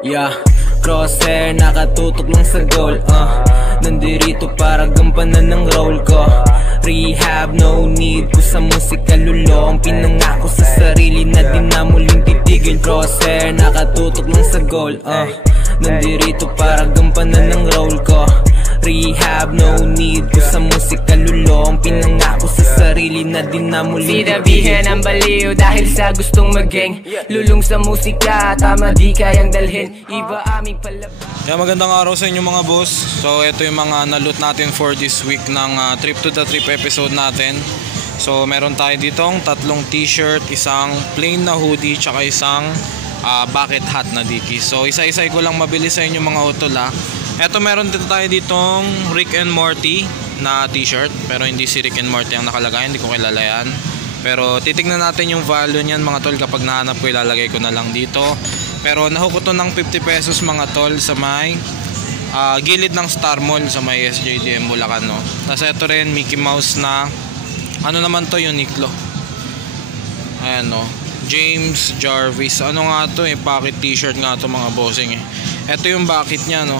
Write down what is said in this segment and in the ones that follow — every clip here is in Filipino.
Yeah, crosshair nakatutok lang sa goal. Nandirito para gampanan ng role ko. Rehab, no need ko sa musika lulo. Ang pinangako sa sarili na di na muling titigil. Crosshair nakatutok lang sa goal. Nandirito para gampanan ng role ko. Rehab, no need ko sa musika lulo. Ang pinangako sa sarili na di na muling Sinabihan ang baliw dahil sa gustong maging lulong sa musika, tama di kayang dalhin. Iba aming palabas. Kaya magandang araw sa inyo mga boss. So ito yung mga naloot natin for this week ng Trip to the Trip episode natin. So meron tayo ditong 3 t-shirt, isang plain na hoodie, tsaka isang bucket hat na dikis. So isa-isa ko lang mabilis sa inyo mga utol ha. Eto meron din tayo ditong Rick and Morty na t-shirt, pero hindi si Rick and Morty ang nakalagay, hindi ko kilala yan. Pero titignan natin yung value niyan mga tol. Kapag nahanap ko ilalagay ko na lang dito. Pero nahuko to ng 50 pesos mga tol sa may gilid ng Star Mall sa may SJDM Bulacan, no? Tapos ito rin Mickey Mouse na ano naman to, Uniqlo. Ayan, no? James Jarvis. Ano nga to eh, pocket t-shirt nga to mga bossing eh. Ito yung bucket nya, no?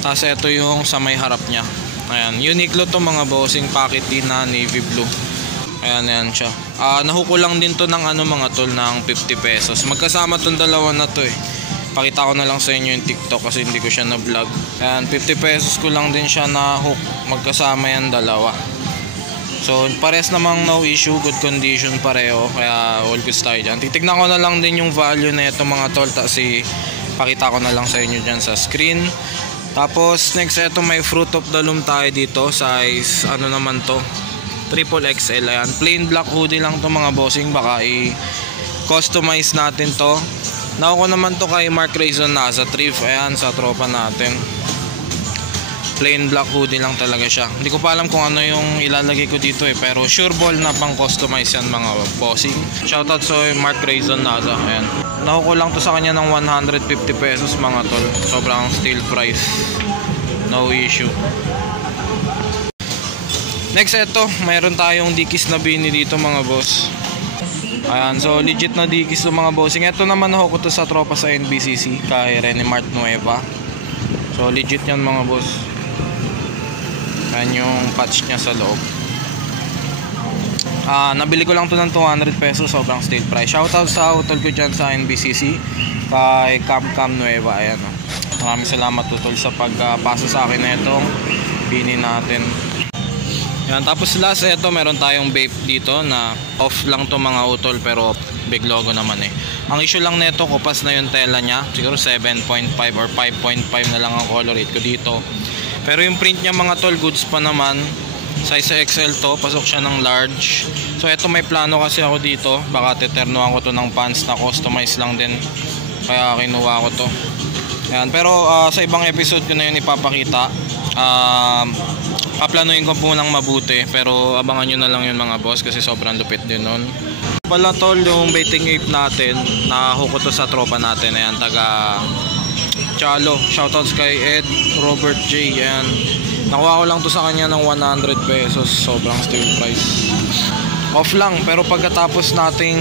Tapos ito yung sa may harap nya. Ayan, Uniqlo to mga bossing, pocket din na navy blue. Ayan, ayan siya. Nahuko lang din to ng ano mga tol, ng 50 pesos. Magkasama tong dalawa na to eh. Pakita ko na lang sa inyo yung TikTok kasi hindi ko siya na vlog. Ayan, 50 pesos ko lang din siya na hook. Magkasama yan dalawa. So pares namang no issue, good condition pareho. Kaya all goods tayo dyan. Titignan ko na lang din yung value na ito mga tol. Kasi pakita ko na lang sa inyo dyan sa screen. Tapos next ito may fruit of the loom tayo dito. Size ano naman to, XXL. Ayan, plain black hoodie lang to mga bossing. Baka i-customize natin to. Nakuha naman to kay Mark Rayson na sa thrift. Ayan, sa tropa natin. Plain black hoodie lang talaga siya. Hindi ko pa alam kung ano yung ilalagay ko dito eh. Pero sure ball na pang customize yan mga bossing. Shoutout sa Mark Rayson Naza. Ayan, nakuha lang to sa kanya ng 150 pesos mga tol. Sobrang steal price, no issue. Next ito, mayroon tayong dikis na bini dito mga boss. Ayan, so legit na dikis to mga bossing. Ito naman nakuha ko to sa tropa sa NBCC kay Rene Mart Nueva. So legit yan mga boss. Ayan yung patch nya sa loob. Nabili ko lang to ng 200 pesos, sobrang steal price. Shoutout sa utol ko dyan sa NBCC kay Cam Nueva. Ayan, maraming salamat utol sa pagpasa sa akin na itong bini natin. Yan, tapos last ito meron tayong vape dito na off lang to mga utol, pero big logo naman eh. Ang issue lang nito, kupas na yung tela nya. Siguro 7.5 or 5.5 na lang ang color rate ko dito. Pero yung print nya mga tol, goods pa naman. Size XL to, pasok siya ng large. So ito may plano kasi ako dito. Baka teternuhan ko to ng pants na customize lang din. Kaya kinuha ko to. Ayan, pero sa ibang episode ko na yun ipapakita. Paplanuin ko po ng mabuti, pero abangan nyo na lang yun mga boss kasi sobrang lupit din nun. Pala tol, yung baiting ape natin, nahuko to sa tropa natin. Ayan, taga Chalo. Shoutouts kay Ed Robert J. Ayan, nakuha ko lang to sa kanya ng 100 pesos. Sobrang steal price. Off lang, pero pagkatapos nating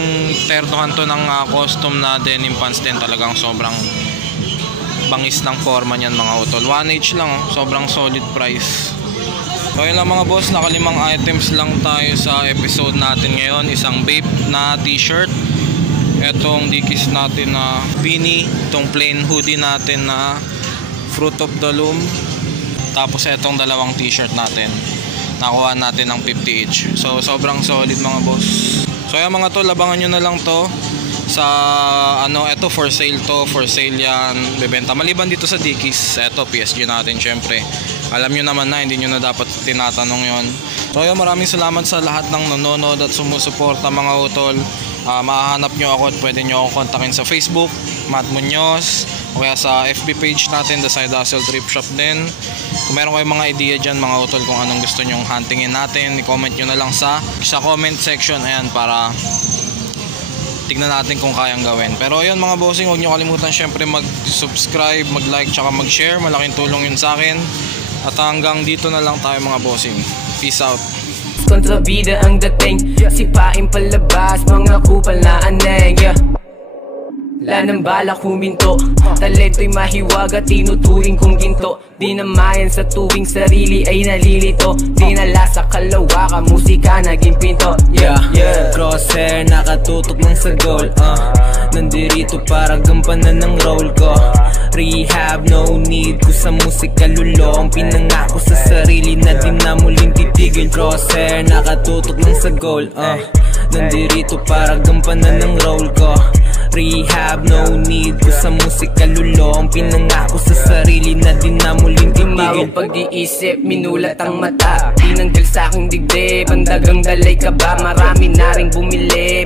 ternohan to ng custom na denim pants din, talagang sobrang bangis ng forma niyan mga utol. 1H lang, sobrang solid price. So yun lang mga boss, nakalimang items lang tayo sa episode natin ngayon. Isang vape na t-shirt, etong dikis natin na beanie, itong plain hoodie natin na fruit of the loom, tapos etong dalawang t-shirt natin, nakuha natin ng 50 each. So sobrang solid mga boss. So yan mga tol, abangan nyo na lang to sa ano, eto for sale to, for sale yan, bebenta. Maliban dito sa dikis, eto PSG natin syempre. Alam nyo naman na, hindi nyo na dapat tinatanong yon. So yun, maraming salamat sa lahat ng nanonood at sumusuporta mga utol. Mahahanap nyo ako at pwede nyo akong kontakin sa Facebook, Matt Munoz, o kaya sa FB page natin, The Side Hustle Thrift Shop din. Kung meron kayong mga idea dyan mga utol kung anong gusto nyong huntingin natin, i-comment nyo na lang sa comment section. Ayan, para tignan natin kung kayang gawin. Pero ayun mga bossing, huwag nyo kalimutan syempre mag-subscribe, mag-like, tsaka mag-share. Malaking tulong yun sa akin. At hanggang dito na lang tayo mga bossing. Peace out. Kontrabida ang dating, sipain palabas, mga kupal na aneg. wala nang balak huminto. Talento'y mahiwaga, tinuturing kong ginto. Di namayan sa tuwing sarili ay nalilito. Dinala sa kalawakan, musika naging pinto. Yeah, crosshair nakatutok ng sa goal. Nandirito para gampanan ng role ko. Rehab, no need ko sa musika lulong. Pinangako sa sarili na di na muling titigil. Crosshair nakatutok ng sa goal. Nandirito para gampanan ng role ko. Rehab, no need ko sa musika lulong. Pinangako sa sarili na di na muling titigil. Pag-iisip, minulat ang mata. Tinanggal sa aking digdib, ang dagang dalay ka ba? Marami na ring bumili.